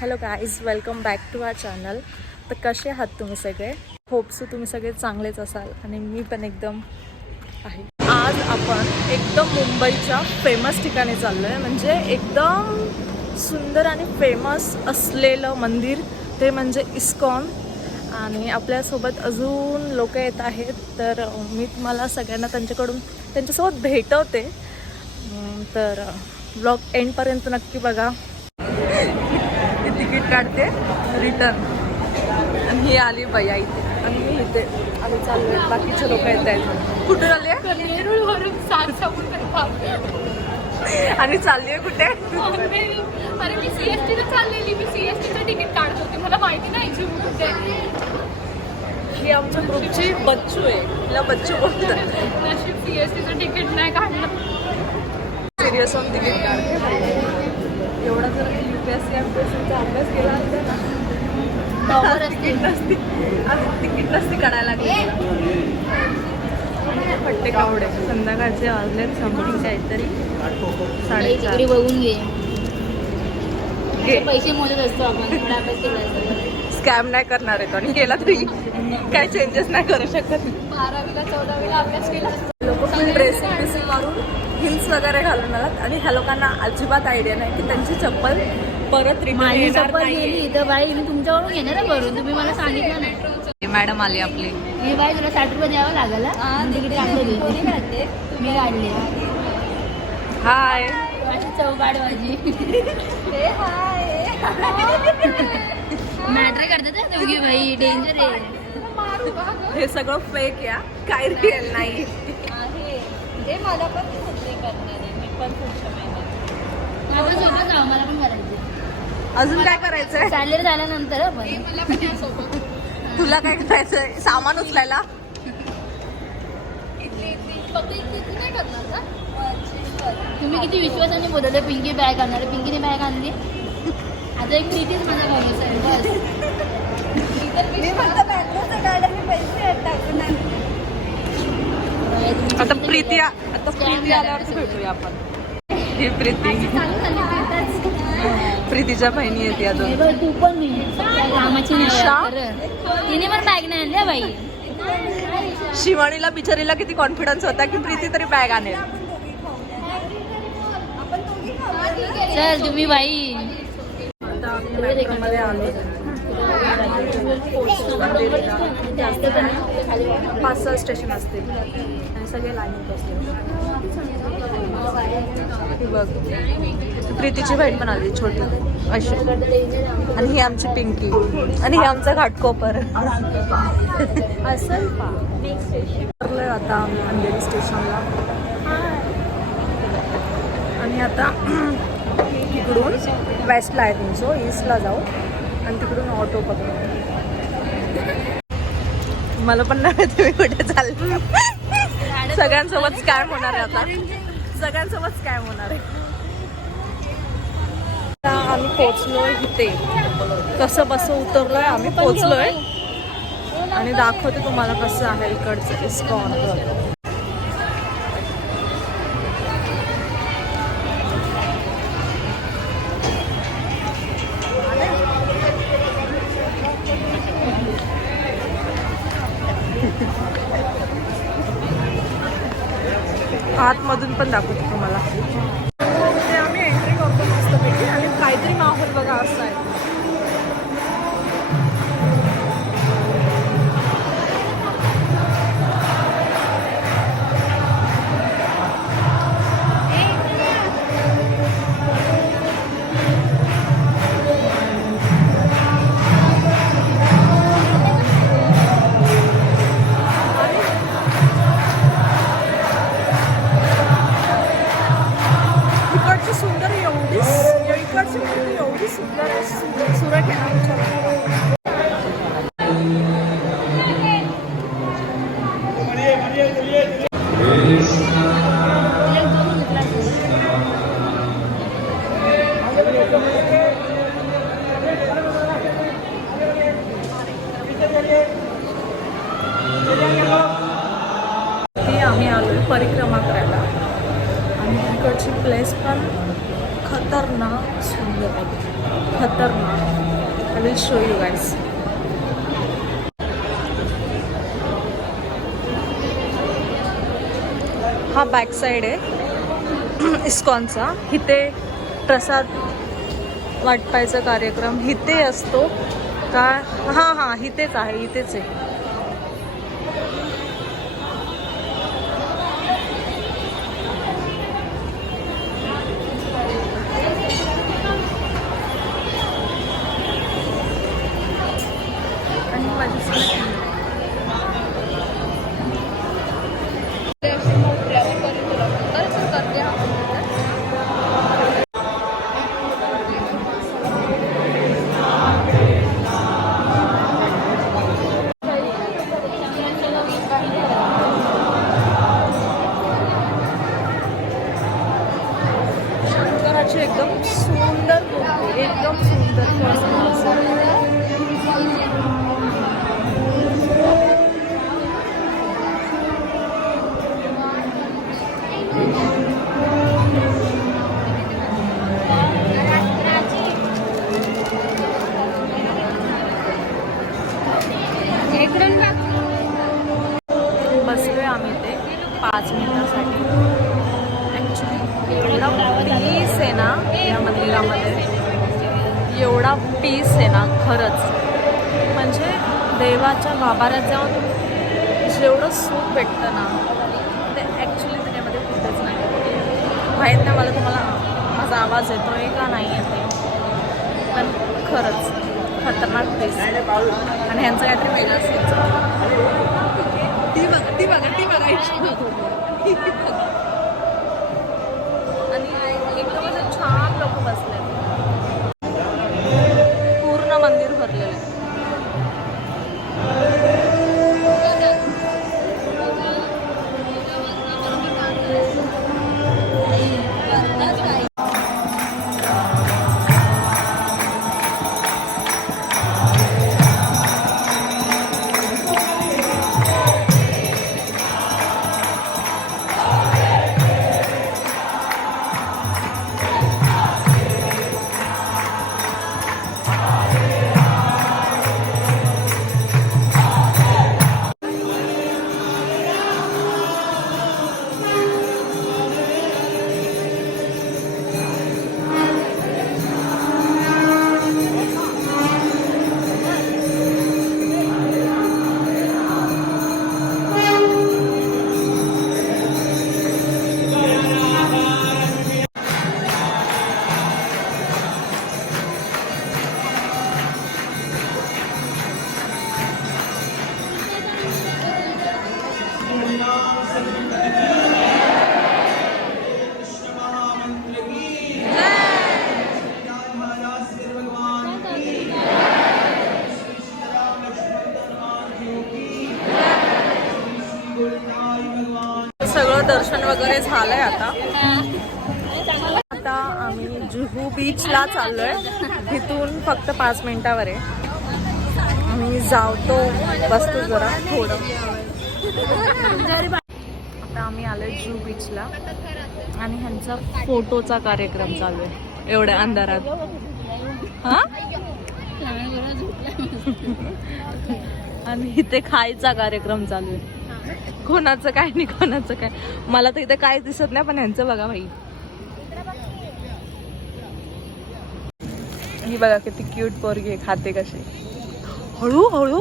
Hello guys, welcome back to our channel. तर कसे आहात तुम्ही सगळे? होप सो तुम्ही सगळे चांगलेच असाल आणि मी पण एकदम आहे. आज आपण एकदम मुंबईच्या फेमस ठिकाणी चाललो आहे, म्हणजे एकदम सुंदर आणि फेमस असलेलं मंदिर ते म्हणजे इस्कॉन. आणि आपल्यासोबत अजून लोक येत आहेत, तर मी तुम्हाला सगळ्यांना त्यांच्यासोबत भेटवते. तर ब्लॉग एंडपर्यंत नक्की बघा. तिकीट काढते रिटर्न आणि ही आली बया इथे आणि मी इथे आम्ही चाललो. बाकीचे लोक येत आहेत. कुठून आले? आणि चालली आहे कुठे? अरे मी सीएसटीला चाललेली. मी सीएसटीचं तिकीट काढत होते, मला माहिती नाही कुठे. ही आमच्या ग्रुपची बच्चू आहे, तिला बच्चू बोलतात. नशीब सीएसटीचं तिकीट नाही काढलं. सिरियस होऊन तिकीट काढते. एवढा जर UPSC एमपीएससीचा अभ्यास केला असता ना, तिकीट नसती काढायला लागली. फट्टे कावडे संध्याकाळचे वाजलेत समथिंग काहीतरी 4:30. बघून घे, पैसे मोजत असतो आपण. एवढा अभ्यास केला, स्कॅम नाही करणार आहे तो, आणि केला तरी काय चेंजेस नाही करू शकत. 12वीला 14वीला अभ्यास केला असतो. लोक पण ड्रेसिंग बिसिंग मारून हिल्स वगैरे घालून आलात आणि ह्या लोकांना अजिबात आयडिया नाही की त्यांची चप्पल परत रिटर्न येणार नाही. तर बाई मी तुमच्याकडून घेणार आहे भरून, तुम्ही मला सांगितलं नाही. मॅडम आली आपली. हे बाई तुला 60 रुपये द्यावं लागेल. तिकीट काढले मी काढले. हाय, माझी चौबाड माझी मॅटर करतात दोघी बाई. डेंजर आहे. हे सगळं फेक या, काय रिअल नाही. ते मला पण करणार आहे. मी पण पुढच्या महिन्यात मला पण करायचं. अजून काय करायचंय? सॅलरी झाल्यानंतर मला पण यासोबत. तुला काय करायचंय? सामान उचलायला? फक्त इतकी नाही करणार का? तुम्ही किती विश्वासाने बोलवलं पिंकी बॅग आणणार. पिंकीने बॅग आणली. आता एक प्रीतीच माझा भरोसा आहे बस. आता प्रीती आल्यावर भेटूया आपण. ही प्रीतीच्या बहिणी आहेत या दोन. तू पण मी कामाची तिने पण बॅग नाही आणल्या बाई. शिवानीला बिचारीला किती कॉन्फिडन्स होता की प्रीती तरी बॅग आणेल. चल तुम्ही बाई. आता मध्ये आलो. 5-6 स्टेशन असतील आणि सगळे लाईनीत असतील. बघ, प्रीतीची बहीण पण आली छोटी अशी, आणि ही आमची पिंकी, आणि हे आमचं घाटकोपर. असं आता आम्ही अंधेरी स्टेशनला, आणि आता तिकडून वेस्टला आहे तुमचं, ईस्टला जाऊ आणि तिकडून ऑटो पकडू. मला पण नाही तुम्ही कुठे चालले. सगळ्यांसोबत स्कॅम होणार आहे आता. सगळ्यांसोबत स्कॅम होणार आहे. आम्ही पोचलोय इथे. कसं बसं उतरलोय, आम्ही पोचलोय आणि दाखवते तुम्हाला कसं आहे इकडचं इस्कॉन. आतमधून पण दाखवते तुम्हाला. ते आम्ही एंट्री करतो मस्तपैकी, आणि काहीतरी माहोल बघा असं आहे. एवढी सुंदर सुरत आहे ना. आम्ही आलो परिक्रमा करायला, आणि इकडची प्लेस पण खतरनाक सुंदर आहे, खतरनाक. I will show you guys. हा बॅक साईड आहे इस्कॉनचा. इथे प्रसाद वाटपायचा कार्यक्रम इथे असतो का? हां हां, इथेच आहे, इथेच आहे. आणि माझी शंकराची एकदम सुंदर मूर्ती, एकदम सुंदर. बसलोय आम्ही ते 5 मिनिटासाठी. ॲक्च्युली एवढा पीस आहे ना या मंदिरामध्ये, एवढा पीस आहे ना खरंच. म्हणजे देवाच्या गाभाऱ्यात जाऊन जेवढं सुख भेटतं ना ते ॲक्च्युली त्याच्यामध्ये कुठेच नाही. माहीत नाही मला तुम्हाला माझा आवाज येतोय का नाही येते, पण खरंच खतरनाक पीस. आणि ह्यांचं काहीतरी वेगळं असेल. ती बघायची. आणि एकदम असं छान लोक बसले, पूर्ण मंदिर भरलेलं आहे. सगळं दर्शन वगैरे झालंय आता. आता आम्ही जुहू बीचला चाललोय. इथून फक्त 5 मिनिटावर आहे. आम्ही जावतो, बसतो जरा थोडं. आता आम्ही आलोय जुहू बीचला आणि ह्यांचा फोटोचा कार्यक्रम चालू आहे एवढ्या अंधारात. हा आणि इथे खायचा कार्यक्रम चालू आहे. कोणाचं काय नाही, कोणाचं काय. मला तर इथे काय दिसत नाही, पण ह्यांचं बघा भाई. ही बघा किती क्यूट पोरगी आहे, खाते कशी हळू हळू.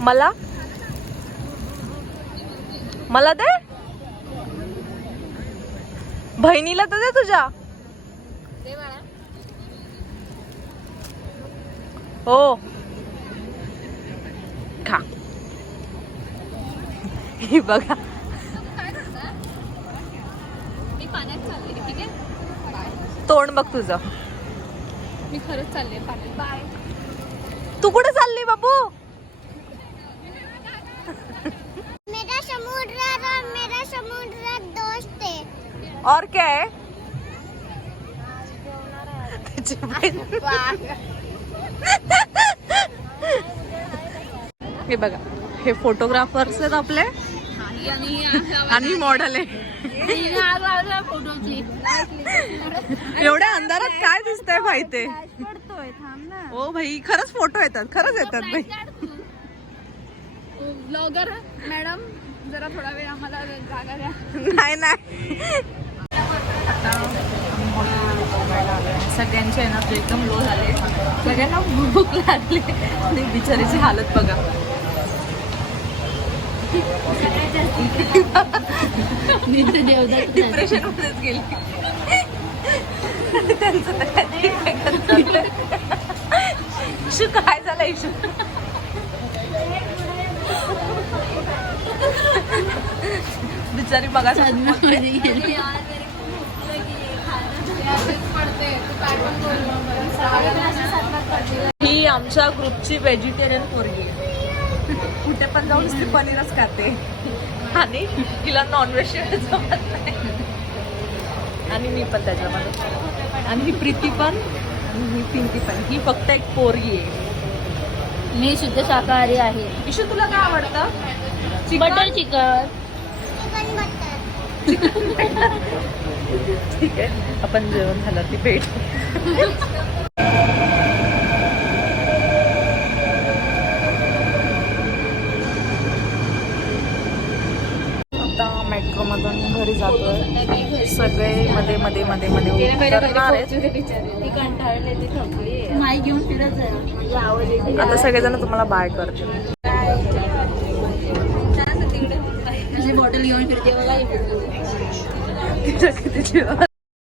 मला मला दे, बहिणीला तर दे तुझ्या. हो खा. ही बघा मी पाण्यात चालले. ठीक आहे, तोंड बघ तुझं. मी खरंच चालले पाण्यात. बाय. तू कुठे चालली बाबू? मेरा समुद्र दोस्त है. और क्या है? त्याची बहीण. हे बघा, हे फोटोग्राफर्स आहेत आपले आणि मॉडेल आहे. तिने आग लावला फोटोची. एवढ्या अंधारात काय दिसतंय भाई ते? पडतोय थांब ना. ओ भाई खरंच फोटो येतात, खरंच येतात भाई. ब्लॉगर मॅडम जरा थोडा वेळ आम्हाला जागा द्या. नाही नाही. सगळ्यांचे एनर्जी एकदम लो झाले, सगळ्यांना भूक लागली आणि बिचारीची हालत बघा. डिप्रेशन मध्येच गेली. त्यांचं तर काय इशू काय झाला इशू? बिचारी बघा. ही आमच्या ग्रुपची व्हेजिटेरियन पोरगी आहे. कुठे पण जाऊन ती पनीरच खाते आणि तिला नॉनव्हेज शिवाय जमत नाही. आणि मी पण त्याच्यामध्ये. आणि ही प्रीती पण आणि ही पिंकी पण. ही फक्त एक पोरगी आहे. मी शुद्ध शाकाहारी आहे. इशू तुला काय आवडतं? Butter chicken. ठीक आहे, आपण जेवण झालं ती भेट. आता मेट्रो मधून घरी जातोय. सगळे मध्ये मध्ये मध्ये मध्ये उतरणार आहेत. नाही घेऊन फिरत आहे. आता सगळेजण तुम्हाला बाय करतील. बॉटल घेऊन फिरते मला. किती